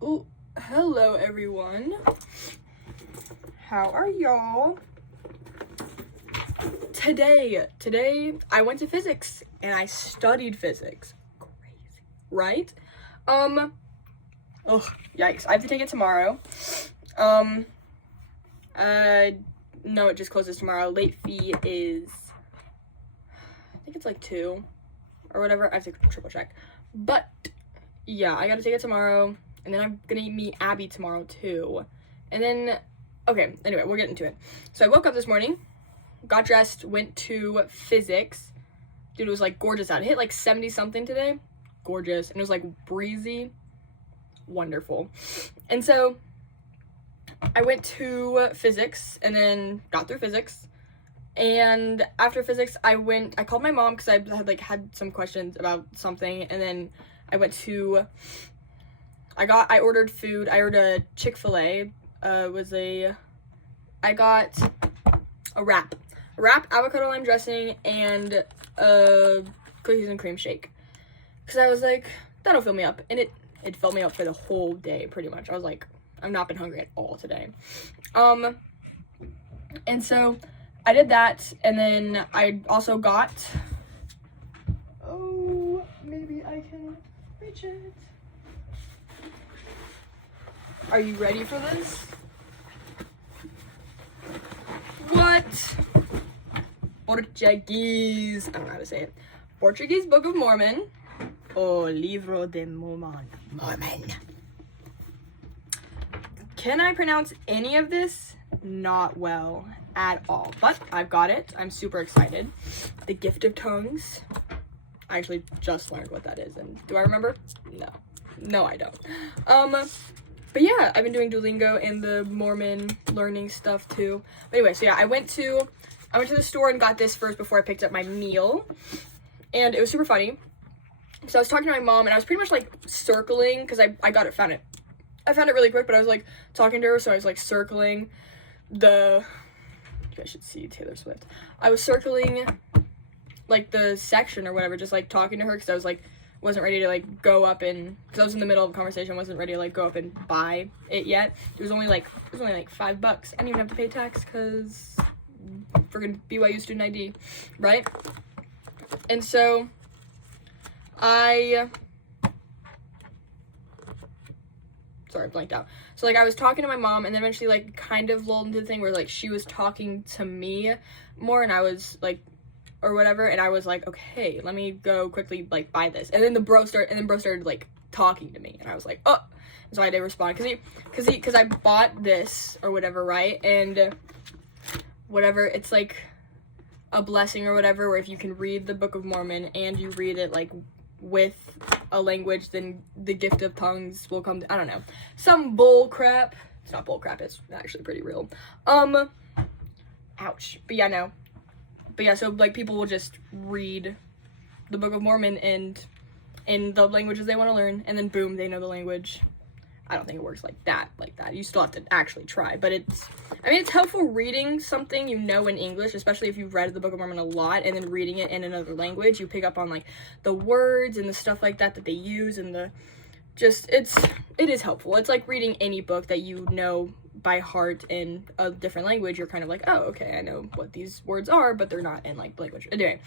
Oh, hello everyone. How are y'all? Today I went to physics and I studied physics. Crazy, right? Oh, yikes. I have to take it tomorrow. No, it just closes tomorrow. Late fee is, I think it's like 2 or whatever. I have to triple check. But yeah, I gotta take it tomorrow, and then I'm gonna meet Abby tomorrow too. And then, okay, anyway, we'll get into it. So I woke up this morning, got dressed, went to physics. Dude, it was like gorgeous out. It hit like 70 something today. Gorgeous. And it was like breezy. Wonderful. And so I went to physics and then got through physics. And after physics, I called my mom because I had some questions about something. And then I went to, I ordered food. I ordered a Chick-fil-A. I got a wrap, avocado lime dressing, and a cookies and cream shake. Because I was like, that'll fill me up. And it filled me up for the whole day, pretty much. I was like, I've not been hungry at all today. And so I did that, and then I also got, oh, maybe I can reach it. Are you ready for this? What? Portuguese, I don't know how to say it. Portuguese Book of Mormon. O Livro de Mormon. Can I pronounce any of this? Not well at all, but I've got it. I'm super excited. The Gift of Tongues. I actually just learned what that is, and do I remember? No, I don't. But yeah, I've been doing Duolingo and the Mormon learning stuff too. But anyway, so yeah, I went to the store and got this first before I picked up my meal, and it was super funny. So I was talking to my mom, and I was pretty much like circling, because I found it really quick, but I was like talking to her, so I was like circling you guys should see Taylor Swift. I was circling like the section or whatever, just like talking to her, because I was like, wasn't ready to like go up and, because I was in the middle of a conversation, wasn't ready to like go up and buy it yet. It was only like $5. I didn't even have to pay tax, because friggin' BYU student ID, right? And so sorry, I blanked out. So like I was talking to my mom, and then eventually like kind of lulled into the thing where like she was talking to me more, and I was like, or whatever, and I was like, okay, let me go quickly like buy this. And then bro started like talking to me, and I was like, oh. So I did respond because I bought this or whatever, right? And whatever, it's like a blessing or whatever, where if you can read the Book of Mormon and you read it like with a language, then the Gift of Tongues will come. I don't know, some bull crap. It's not bull crap, it's actually pretty real. Ouch. But yeah, so like people will just read the Book of Mormon and in the languages they want to learn, and then boom, they know the language. I don't think it works like that. You still have to actually try, but it's helpful reading something you know in English, especially if you've read the Book of Mormon a lot, and then reading it in another language, you pick up on like the words and the stuff like that they use, and it is helpful. It's like reading any book that you know by heart in a different language. You're kind of like, oh, okay, I know what these words are, but they're not in like language. Anyway,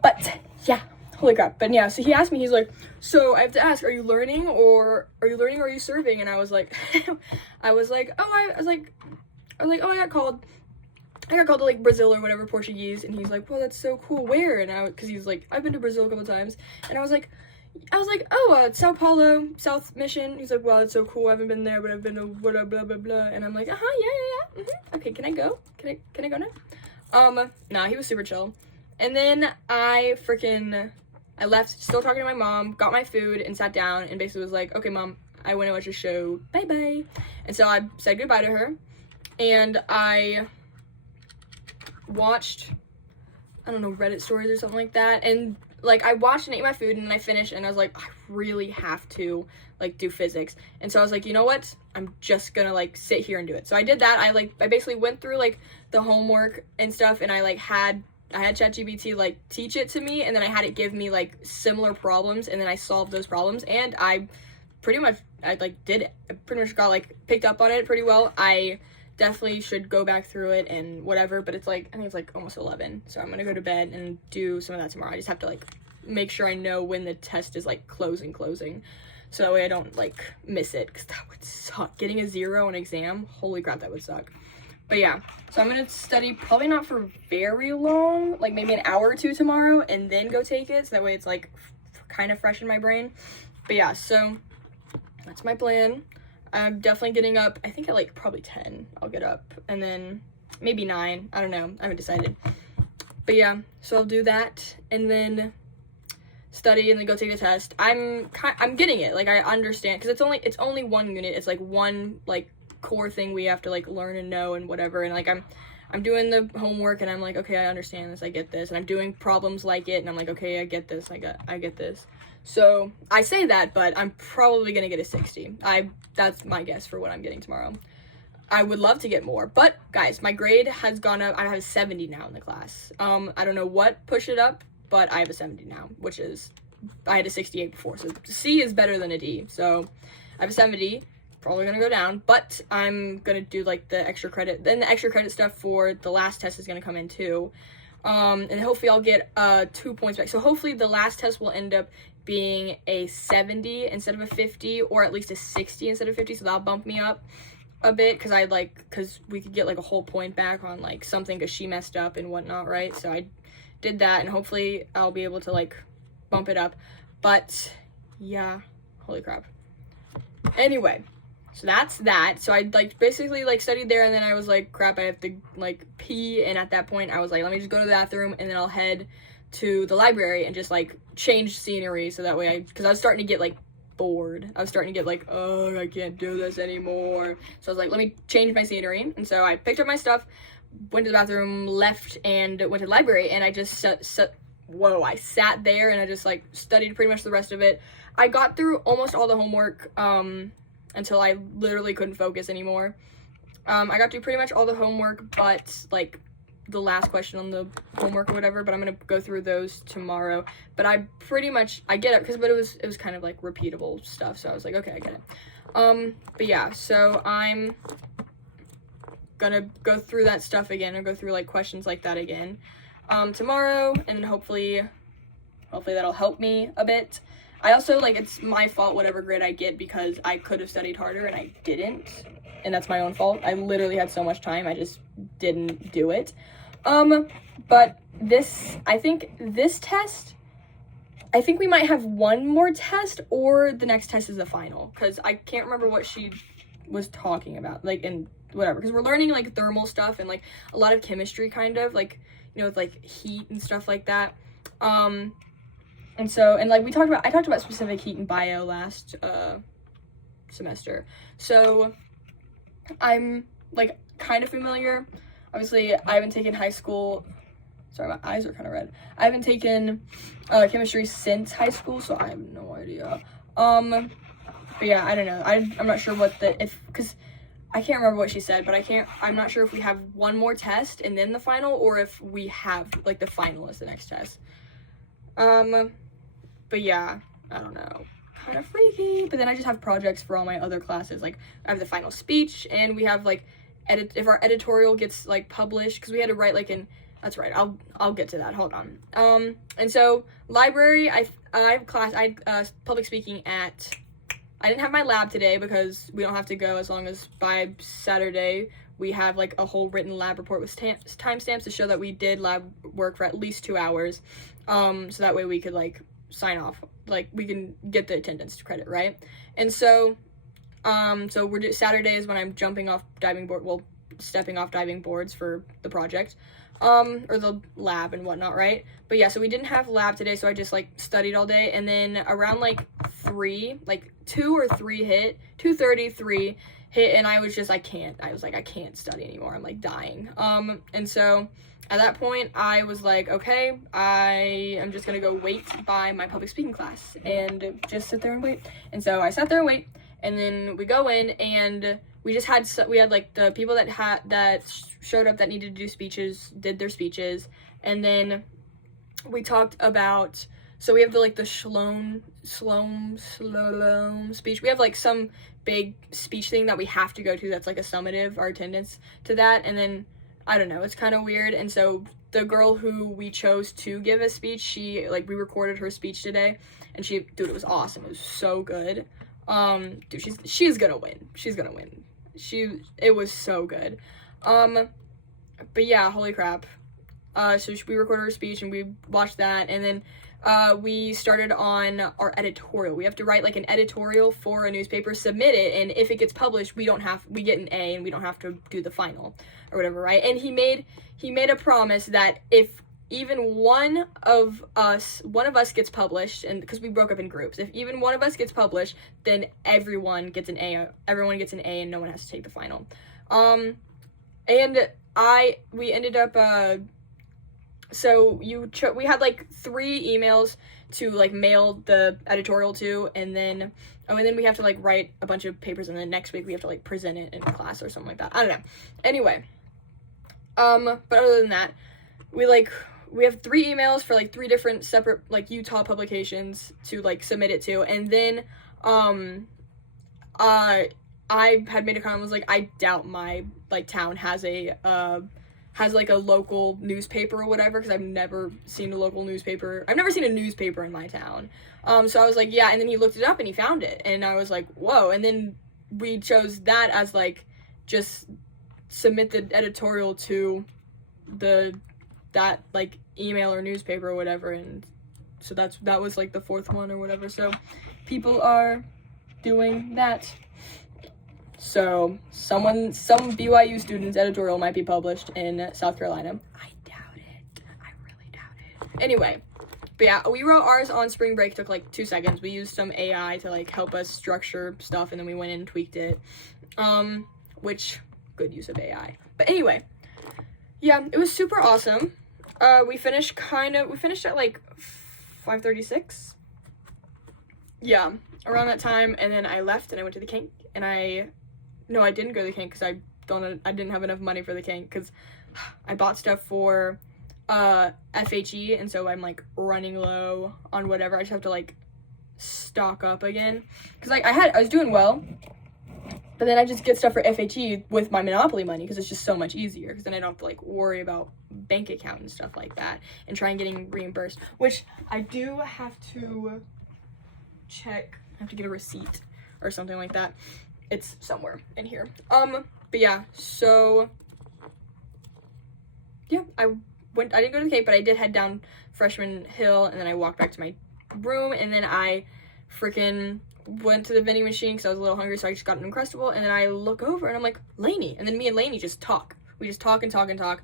but yeah. Holy crap. But yeah, so he asked me, he's like, so I have to ask, are you learning or are you serving? And I was like, I got called to like Brazil or whatever, Portuguese. And he's like, well, that's so cool. Where? And because he's like, I've been to Brazil a couple times. And I was like, oh, Sao Paulo, South Mission. He's like, wow, that's so cool. I haven't been there, but I've been to blah, blah, blah, blah. And I'm like, yeah. Mm-hmm. Okay, can I go? Can I go now? Nah, he was super chill. And then I left, still talking to my mom, got my food, and sat down, and basically was like, okay, Mom, I want to watch a show, bye-bye. And so I said goodbye to her, and I watched, I don't know, Reddit stories or something like that, and, like, I watched and ate my food, and then I finished, and I was like, I really have to, like, do physics. And so I was like, you know what? I'm just gonna, like, sit here and do it. So I did that. I basically went through, like, the homework and stuff, and I, like, had ChatGPT like teach it to me, and then I had it give me like similar problems, and then I solved those problems, and I pretty much got like picked up on it pretty well. I definitely should go back through it and whatever, but it's like, I think it's like almost 11, so I'm gonna go to bed and do some of that tomorrow. I just have to like make sure I know when the test is like closing, so that way I don't like miss it, because that would suck. Getting a 0 on exam, holy crap, that would suck. But yeah, so I'm gonna study probably not for very long, like maybe an hour or two tomorrow, and then go take it, so that way it's like kind of fresh in my brain. But yeah, so that's my plan. I'm definitely getting up, I think at like probably 10 I'll get up, and then maybe 9, I don't know, I haven't decided. But yeah, so I'll do that, and then study, and then go take the test. I'm getting it, like I understand, because it's only one unit, it's like one like core thing we have to like learn and know and whatever, and like I'm doing the homework, and I'm like, okay, I understand this, I get this, and I'm doing problems like it, and I'm like, okay, I get this, I get this. So I say that, but I'm probably gonna get a 60. That's my guess for what I'm getting tomorrow. I would love to get more, but guys, my grade has gone up. I have a 70 now in the class. I don't know what pushed it up, but I have a 70 now, which is, I had a 68 before, so C is better than a D. So I have a 70, probably gonna go down, but I'm gonna do like the extra credit. Then the extra credit stuff for the last test is gonna come in too. And hopefully I'll get 2 points back. So hopefully the last test will end up being a 70 instead of a 50, or at least a 60 instead of 50, so that'll bump me up a bit, because we could get like a whole point back on like something, because she messed up and whatnot, right? So I did that, and hopefully I'll be able to like bump it up. But yeah, holy crap. Anyway, so that's that. So I like basically like studied there, and then I was like, crap, I have to like pee, and at that point I was like, let me just go to the bathroom, and then I'll head to the library and just like change scenery, so that way because I was starting to get like bored. I was starting to get like, oh, I can't do this anymore. So I was like, let me change my scenery. And so I picked up my stuff, went to the bathroom, left, and went to the library, and I just I sat there, and I just like studied pretty much the rest of it. I got through almost all the homework until I literally couldn't focus anymore. I got through pretty much all the homework, but like the last question on the homework or whatever, but I'm gonna go through those tomorrow. But I get it, but it was kind of like repeatable stuff, so I was like, okay, I get it. But yeah, so I'm gonna go through that stuff again, or go through like questions like that again tomorrow, and hopefully that'll help me a bit. I also, like, it's my fault whatever grade I get, because I could have studied harder and I didn't, and that's my own fault. I literally had so much time, I just didn't do it. But I think this test, I think we might have one more test, or the next test is the final, because I can't remember what she was talking about, like, and whatever, because we're learning like thermal stuff and like a lot of chemistry, kind of like, you know, with like heat and stuff like that. And so, and like I talked about specific heat and bio last semester, so I'm like kind of familiar. Obviously, I haven't taken high school. Sorry, my eyes are kind of red. I haven't taken chemistry since high school, so I have no idea. But yeah, I don't know. I'm not sure because I can't remember what she said, but I'm not sure if we have one more test and then the final, or if we have like the final as the next test. But yeah, I don't know. Kind of freaky. But then I just have projects for all my other classes. Like, I have the final speech, and we have like if our editorial gets like published, because we had to write like that's right, I'll get to that, hold on. And so library, I have class, public speaking I didn't have my lab today, because we don't have to go as long as by Saturday we have like a whole written lab report with timestamps to show that we did lab work for at least 2 hours, so that way we could like sign off, like we can get the attendance credit, right? And so Saturday is when I'm jumping off diving board, stepping off diving boards for the project, or the lab and whatnot, right? But yeah, so we didn't have lab today, so I just like studied all day, and then around like 3, like 2 or 3 hit, 2:33 hit, and I was like, I can't study anymore, I'm like dying. And so at that point I was like, okay, I am just gonna go wait by my public speaking class and just sit there and wait. And so I sat there and wait, and then we go in, and we had like the people that showed up that needed to do speeches did their speeches, And then we talked about, so we have the, like, the Sloan speech. We have, like, some big speech thing that we have to go to that's, like, a summative, our attendance to that. And then, I don't know, it's kind of weird. And so the girl who we chose to give a speech, she, like, we recorded her speech today. And dude, it was awesome. It was so good. Dude, she's gonna win. She's gonna win. It was so good. But yeah, holy crap. So we recorded her speech and we watched that, and then we started on our editorial. We have to write, like, an editorial for a newspaper, submit it, and if it gets published, we get an A and we don't have to do the final or whatever, right? And he made a promise that if even one of us gets published, and because we broke up in groups, if even one of us gets published, then everyone gets an A. Everyone gets an A and no one has to take the final. And we ended up so we had, like, 3 emails to, like, mail the editorial to, and then we have to, like, write a bunch of papers, and then next week we have to, like, present it in class or something like that. I don't know. Anyway, but other than that, we have 3 emails for, like, 3 different separate, like, Utah publications to, like, submit it to, and then I had made a comment, was like, I doubt my, like, town has like a local newspaper or whatever, because I've never seen a local newspaper. I've never seen a newspaper in my town. So I was like, yeah, and then he looked it up and he found it, and I was like, whoa. And then we chose that as, like, just submit the editorial to that like email or newspaper or whatever, and so that was, like, the 4th one or whatever. So people are doing that. So some BYU student's editorial might be published in South Carolina. I doubt it. I really doubt it. Anyway, but yeah, we wrote ours on spring break. Took, like, 2 seconds. We used some AI to, like, help us structure stuff, and then we went in and tweaked it. Which, good use of AI. But anyway, yeah, it was super awesome. We finished at, like, 5:36. Yeah, around that time, and then I left and I went to the kink, and no, I didn't go to the kink because I didn't have enough money for the kink, because I bought stuff for FHE, and so I'm, like, running low on whatever. I just have to, like, stock up again, because, like, I was doing well, but then I just get stuff for FHE with my Monopoly money, because it's just so much easier, because then I don't have to, like, worry about bank account and stuff like that, and try and getting reimbursed, which I do have to check. I have to get a receipt or something like that. It's somewhere in here. But yeah, so yeah, I didn't go to the cake, but I did head down Freshman Hill, and then I walked back to my room, and then I freaking went to the vending machine because I was a little hungry, so I just got an Uncrustable, and then I look over and I'm like, Lainey, and then me and Lainey just talk. We just talk and talk and talk,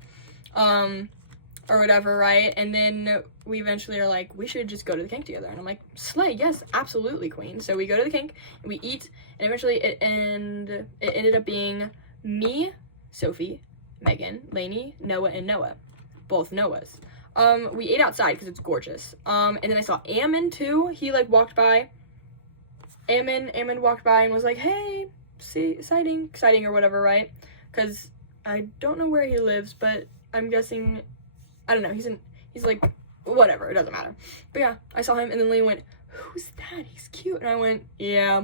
or whatever, right? And then we eventually are like, we should just go to the kink together, and I'm like, slay, yes, absolutely, queen. So we go to the kink, and we eat, and eventually it ended up being me, Sophie, Megan, Lainey, Noah, and Noah. Both Noahs. We ate outside because it's gorgeous. And then I saw Ammon too. He, like, walked by. Ammon walked by and was like, hey, exciting or whatever, right? Because I don't know where he lives, but I'm guessing, I don't know, he's like, whatever, it doesn't matter. But yeah, I saw him, and then Lainey went, who's that? He's cute. And I went, yeah.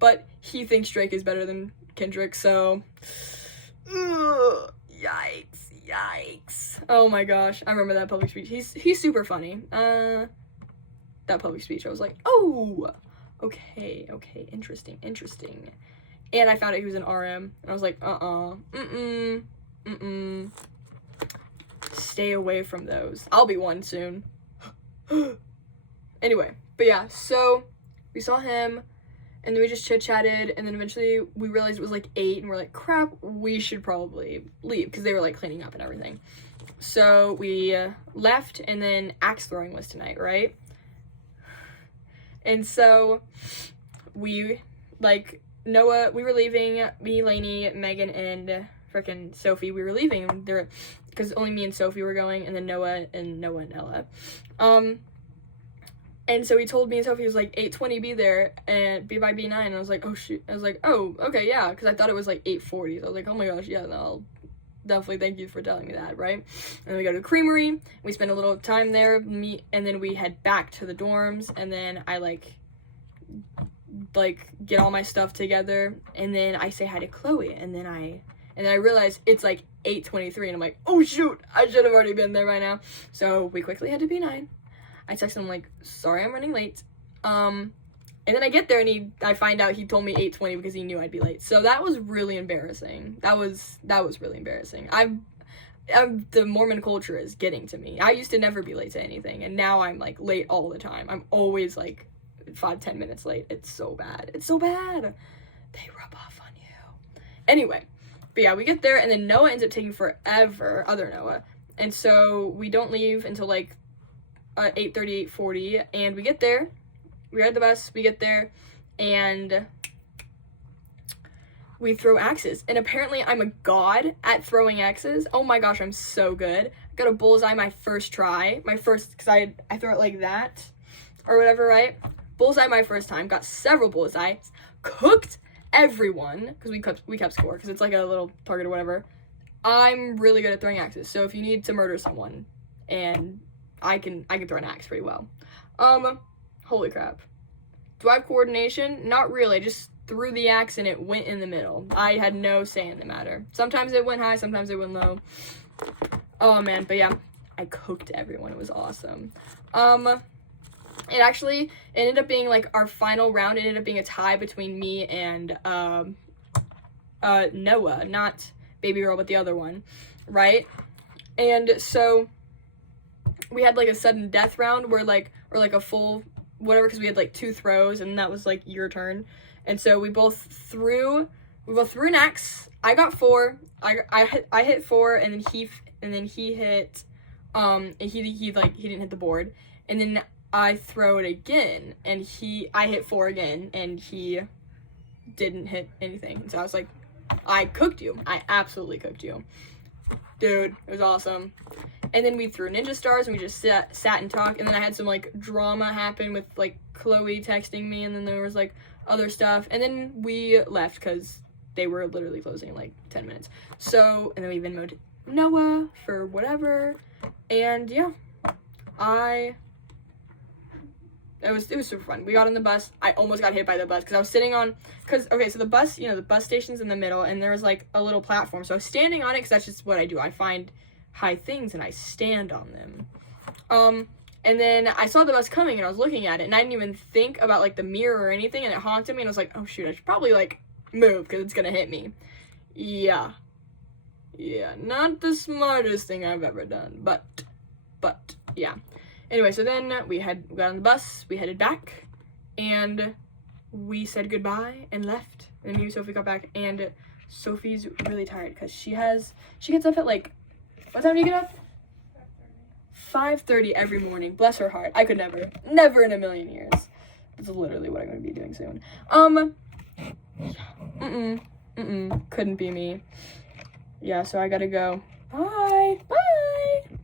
But he thinks Drake is better than Kendrick, so yikes. Oh my gosh, I remember that public speech. He's super funny. That public speech, I was like, oh, okay, interesting. And I found out he was an RM, and I was like, stay away from those. I'll be one soon. Anyway, but yeah, so we saw him, and then we just chit-chatted, and then eventually we realized it was like 8, and we're like, crap, we should probably leave, because they were, like, cleaning up and everything. So we left, and then axe throwing was tonight, right? And so we, like, Noah, we were leaving, me, Lainey, Megan, and frickin' Sophie, we were leaving there, because only me and Sophie were going, and then Noah and Ella. And so he told me and Sophie, he was like, 8:20, be there, and be by B9, and I was like, oh shoot, I was like, oh, okay, yeah, because I thought it was like 8:40, so I was like, oh my gosh, yeah, no, definitely thank you for telling me that, right? And then we go to the creamery, we spend a little time there, and then we head back to the dorms, and then I like get all my stuff together, and then I say hi to Chloe, and then I realize it's like 8:23, and I'm like, oh shoot, I should have already been there by now. So we quickly head to B9. I text him like, sorry I'm running late. And then I get there and I find out he told me 8:20 because he knew I'd be late. So that was really embarrassing. That was really embarrassing. The Mormon culture is getting to me. I used to never be late to anything, and now I'm like late all the time. I'm always like 5-10 minutes late. It's so bad. It's so bad. They rub off on you. Anyway, but yeah, we get there, and then Noah ends up taking forever, other Noah. And so we don't leave until like 8:30, 8:40, and we get there. We ride the bus, we get there, and we throw axes. And apparently I'm a god at throwing axes. Oh my gosh, I'm so good. I got a bullseye my first try. Because I throw it like that, or whatever, right? Bullseye my first time. Got several bullseyes. Cooked everyone, because we kept score, because it's like a little target or whatever. I'm really good at throwing axes, so if you need to murder someone, and I can throw an axe pretty well. Holy crap. Do I have coordination? Not really. I just threw the axe and it went in the middle. I had no say in the matter. Sometimes it went high, sometimes it went low. Oh man, but yeah, I cooked everyone. It was awesome. It actually ended up being like our final round. It ended up being a tie between me and Noah, not Baby Girl, but the other one, right? And so we had like a sudden death round or like a full whatever, because we had like 2 throws, and that was like your turn. And so we both threw an axe. I got 4. I hit 4, and then he hit he didn't hit the board. And then I throw it again, and I hit 4 again, and he didn't hit anything. And so I was like, I cooked you. I absolutely cooked you. Dude, it was awesome. And then we threw ninja stars, and we just sat and talked. And then I had some like drama happen with like Chloe texting me, and then there was like other stuff. And then we left because they were literally closing in like 10 minutes. So, and then we Venmoed Noah for whatever. And yeah, it was super fun. We got on the bus. I almost got hit by the bus because I was sitting on, so the bus, the bus station's in the middle, and there was like a little platform. So I was standing on it because that's just what I do. I find high things and I stand on them. And then I saw the bus coming and I was looking at it, and I didn't even think about like the mirror or anything, and it honked at me, and I was like, oh shoot, I should probably like move because it's gonna hit me. Yeah, not the smartest thing I've ever done, but yeah. Anyway, so then we got on the bus, we headed back, and we said goodbye and left. And then me and Sophie got back, and Sophie's really tired because she gets up at like, what time do you get up? 5:30 every morning. Bless her heart. I could never in a million years. That's literally what I'm going to be doing soon. Couldn't be me. Yeah, so I gotta go. Bye.